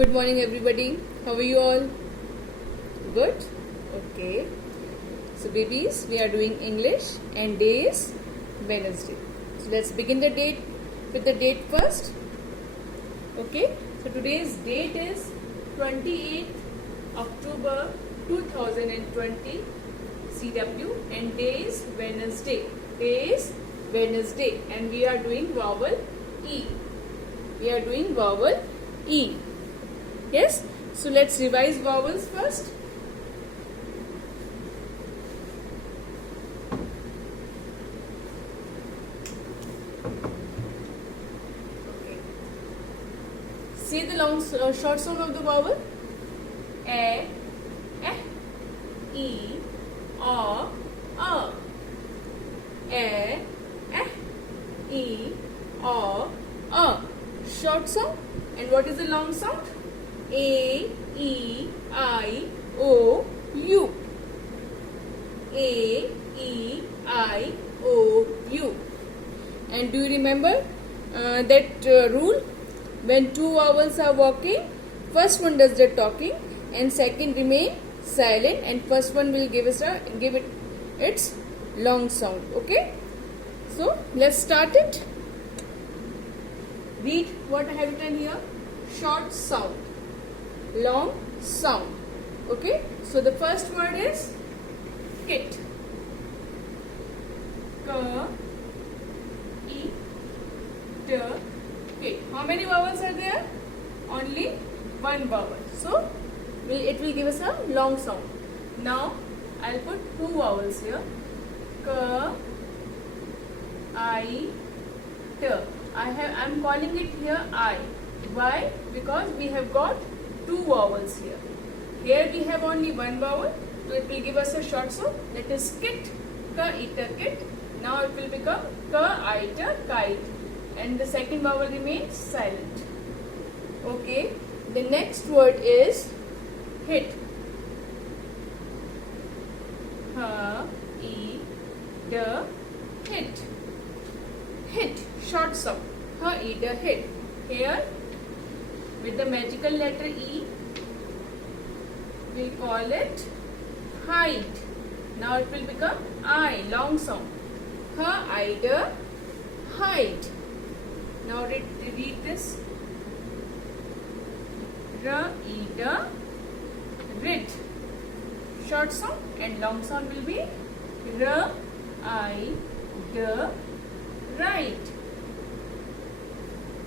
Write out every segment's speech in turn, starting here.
Good morning, everybody. How are you all? Good? Okay. So, babies, we are doing English and day is Wednesday. So, let's begin the date with the date first. Okay. So, today's date is 28th October 2020 CW and day is Wednesday. Day is Wednesday and we are doing vowel E. We are doing vowel E. Yes? So let's revise vowels first. Okay. Say the long short sound of the vowel. A, E, O, A. A, E, O, A. Short sound. And what is the long sound? A, E, I, O, U. A, E, I, O, U. And do you remember that rule? When two vowels are walking, first one does the talking and second remain silent, and first one will give it its long sound. Okay? So let's start it. Read what I have written here. Short sound, long sound. Okay? So the first word is kit. K, E, T, kit. How many vowels are there? Only one vowel. So it will give us a long sound. Now I'll put two vowels here. K, I, T. I'm calling it here I. Why? Because we have got two vowels here. Here we have only one vowel, so it will give us a short sound. That is kit, ka-ita, kit. Now it will become ka-ita, kite, and the second vowel remains silent. Okay. The next word is hit. Ha, e, da, hit. Hit, short sound. Ha, e, da, hit. Here, with the magical letter E, we call it height. Now it will become I, long sound. Ha, I, da, height. Now read this. Ra, e, da, rit. Short sound and long sound will be ra, I, da, right.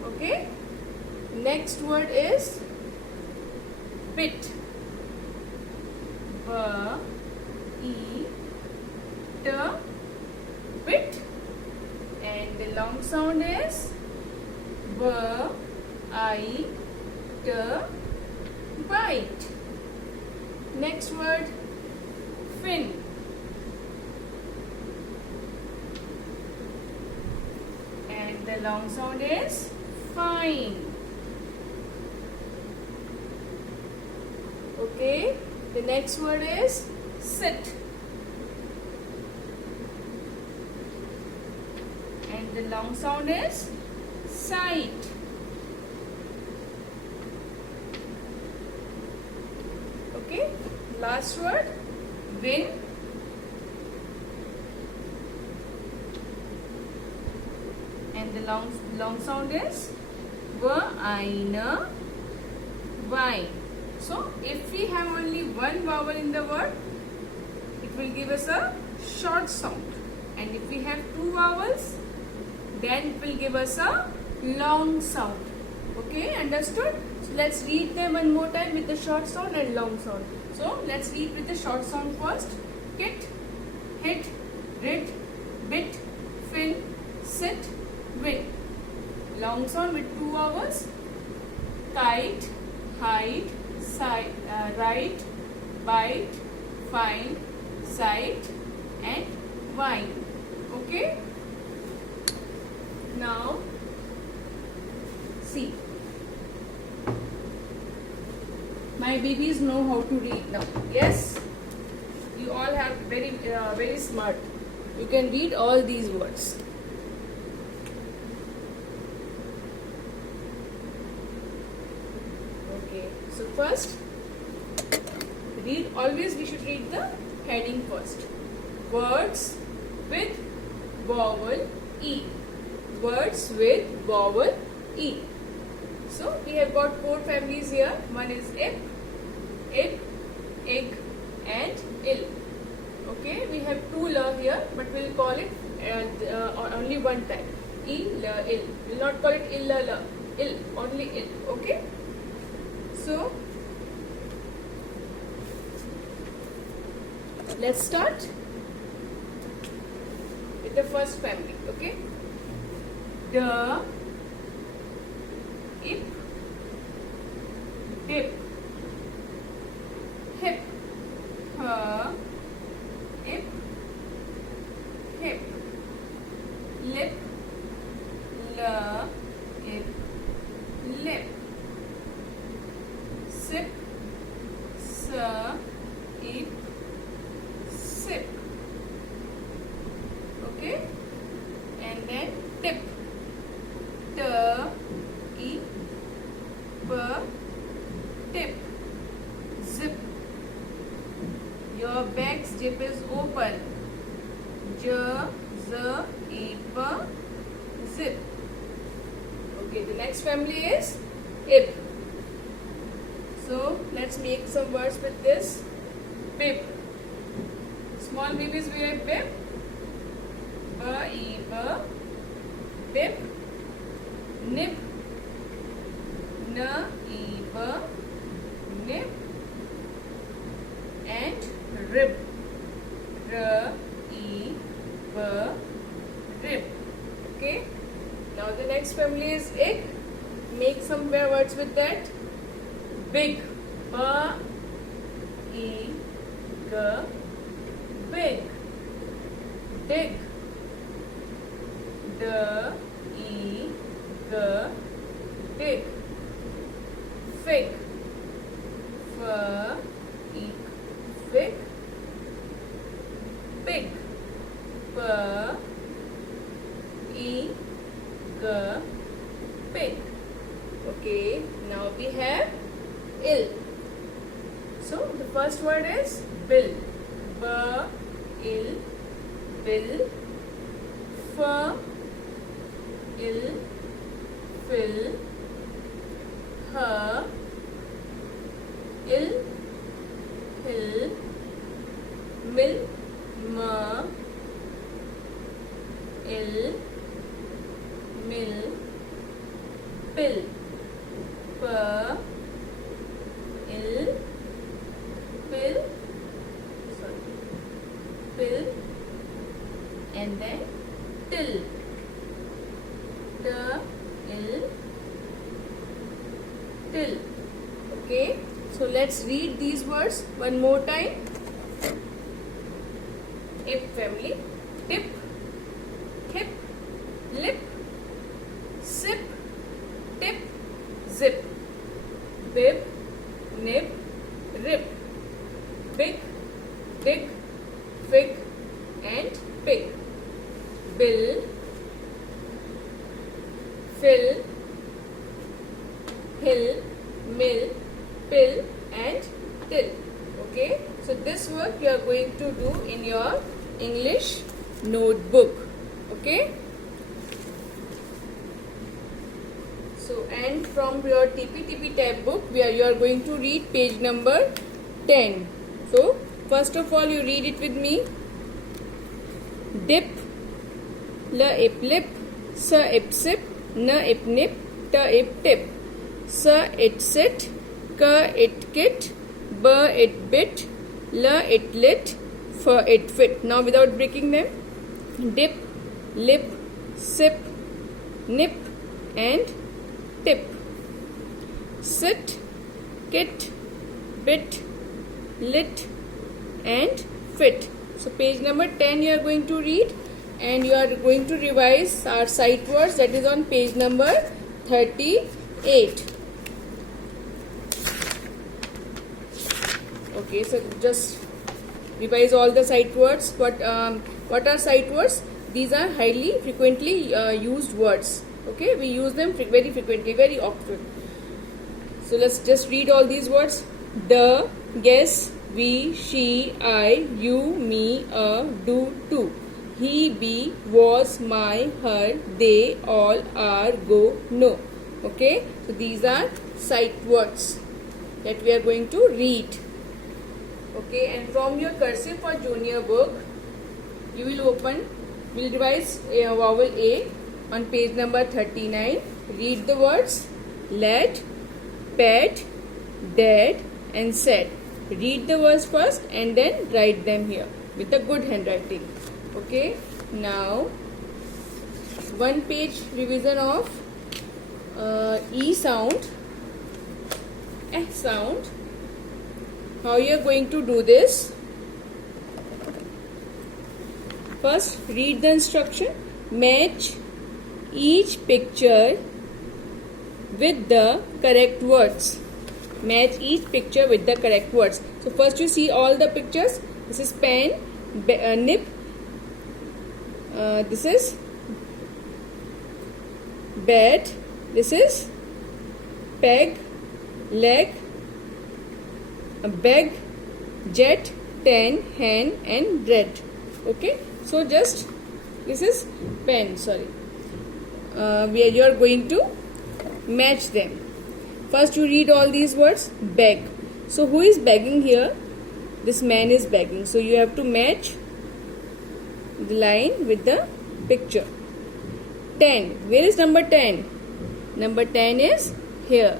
Okay. Next word is bit. B, E, T, bit. And the long sound is B, I, T, bite. Next word, fin. And the long sound is fine. Okay, the next word is sit. And the long sound is sight. Okay, last word, win. And the long sound is v-i-n, wine. So, if we have only one vowel in the word, it will give us a short sound. And if we have two vowels, then it will give us a long sound. Okay, understood? So, let's read them one more time with the short sound and long sound. So, let's read with the short sound first. Kit, hit, rit, bit, fin, sit, win. Long sound with two vowels. Kite, hide, right, bite, find, sight, and wine. Okay? Now, see. My babies know how to read now. Yes? You all have very smart. You can read all these words. Okay, so first read, always we should read the heading first. Words with vowel E. Words with vowel E. So we have got 4 families here. One is ip, ig and ill. Okay, we have 2 la here, but we will call it only one time. E, la, ill. We will not call it illa, la. Ill, only ill. Okay. So let's start with the first family. Okay. The, ip, dip, hip, her, ip, hip, lip, la, ip, lip, sip, sa, ip, sip. Okay, and then tip, t, e, p, tip, zip. Your bag's zip is open. J, z, e, p, zip. Okay, the next family is ip. So let's make some words with this. Bib. Small babies wear bib. B, e, b. Bib. Nip. N, e, b. Nip. And rib. R, e, b. Rib. Okay. Now the next family is ig. Make some words with that. Big. B, e, g. Big. Dig. D, e, g. Dig. Fig. F, e, fig. Pig. P, e, g. Pig. Okay, now we have ill. So the first word is bill. B, ill, bill. F, ill, fill. H, ill, hill. Mill, m, ill, mill. Pill. P, ill, pill, sorry, pill, and then till. T, ill, till. Okay, so let's read these words one more time. Ip family. Tip, hip, lip, sip, tip, zip. Bib, nib, rib. Big, dig, fig and pig. Bill, fill, hill, mill, pill and till. Okay, so this work you are going to do in your English notebook. Okay, so and from your TP tab book where you are going to read page number 10. So first of all you read it with me. Dip, la ip lip, sa ip sip, na ip nip, ta ip tip. Sa it sit, ka it kit, ba it bit, la it lit, fa it fit. Now without breaking them. Dip, lip, sip, nip and tip. Sit, kit, bit, lit and fit. So page number 10 you are going to read and you are going to revise our sight words, that is on page number 38. Okay, so just revise all the sight words. What are sight words? These are highly frequently used words. Okay, we use them very frequently, very often. So let's just read all these words. The, guess, we, she, I, you, me, do, to. He, be, was, my, her, they, all, are, go, no. Okay, so these are sight words that we are going to read. Okay, and from your Cursive for Junior book, you will revise vowel A on page number 39. Read the words led, pet, dad and said. Read the words first and then write them here with a good handwriting. Okay, now one page revision of E sound, S sound. How you are going to do this? First, read the instruction. Match each picture with the correct words. Match each picture with the correct words. So first you see all the pictures. This is pen, nib. This is bed. This is peg, leg, bag, jet, tan, hen and red. Okay, so just this is pen, sorry, where you are going to match them. First you read all these words. Beg. So who is begging here? This man is begging. So you have to match the line with the picture. 10. Where is number 10? Number 10 is here.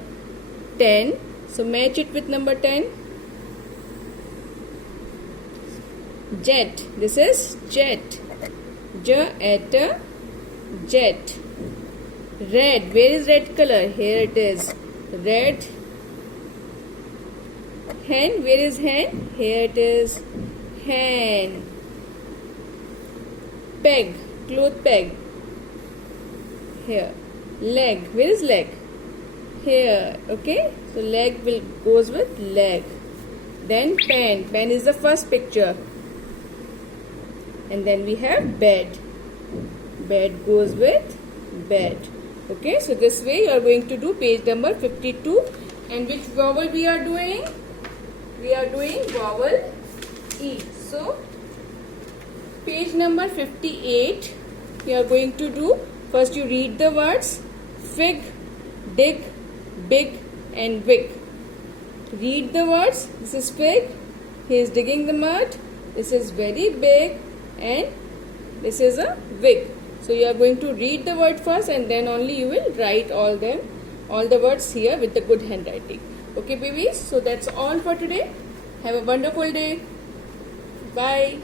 10. So match it with number 10. Jet. This is jet. Jet. Jet. Red. Where is red color? Here it is. Red. Hen. Where is hen? Here it is. Hen. Peg. Cloth peg. Here. Leg. Where is leg? Here. Okay. So leg goes with leg. Then pen. Pen is the first picture. And then we have bed. Bed goes with bed. Okay, so this way you are going to do page number 52. And which vowel we are doing? We are doing vowel E. So, page number 58, you are going to do, first you read the words fig, dig, big and wig. Read the words. This is fig. He is digging the mud. This is very big and this is a wig. So you are going to read the word first and then only you will write all the words here with the good handwriting. Okay babies, so that's all for today. Have a wonderful day. Bye.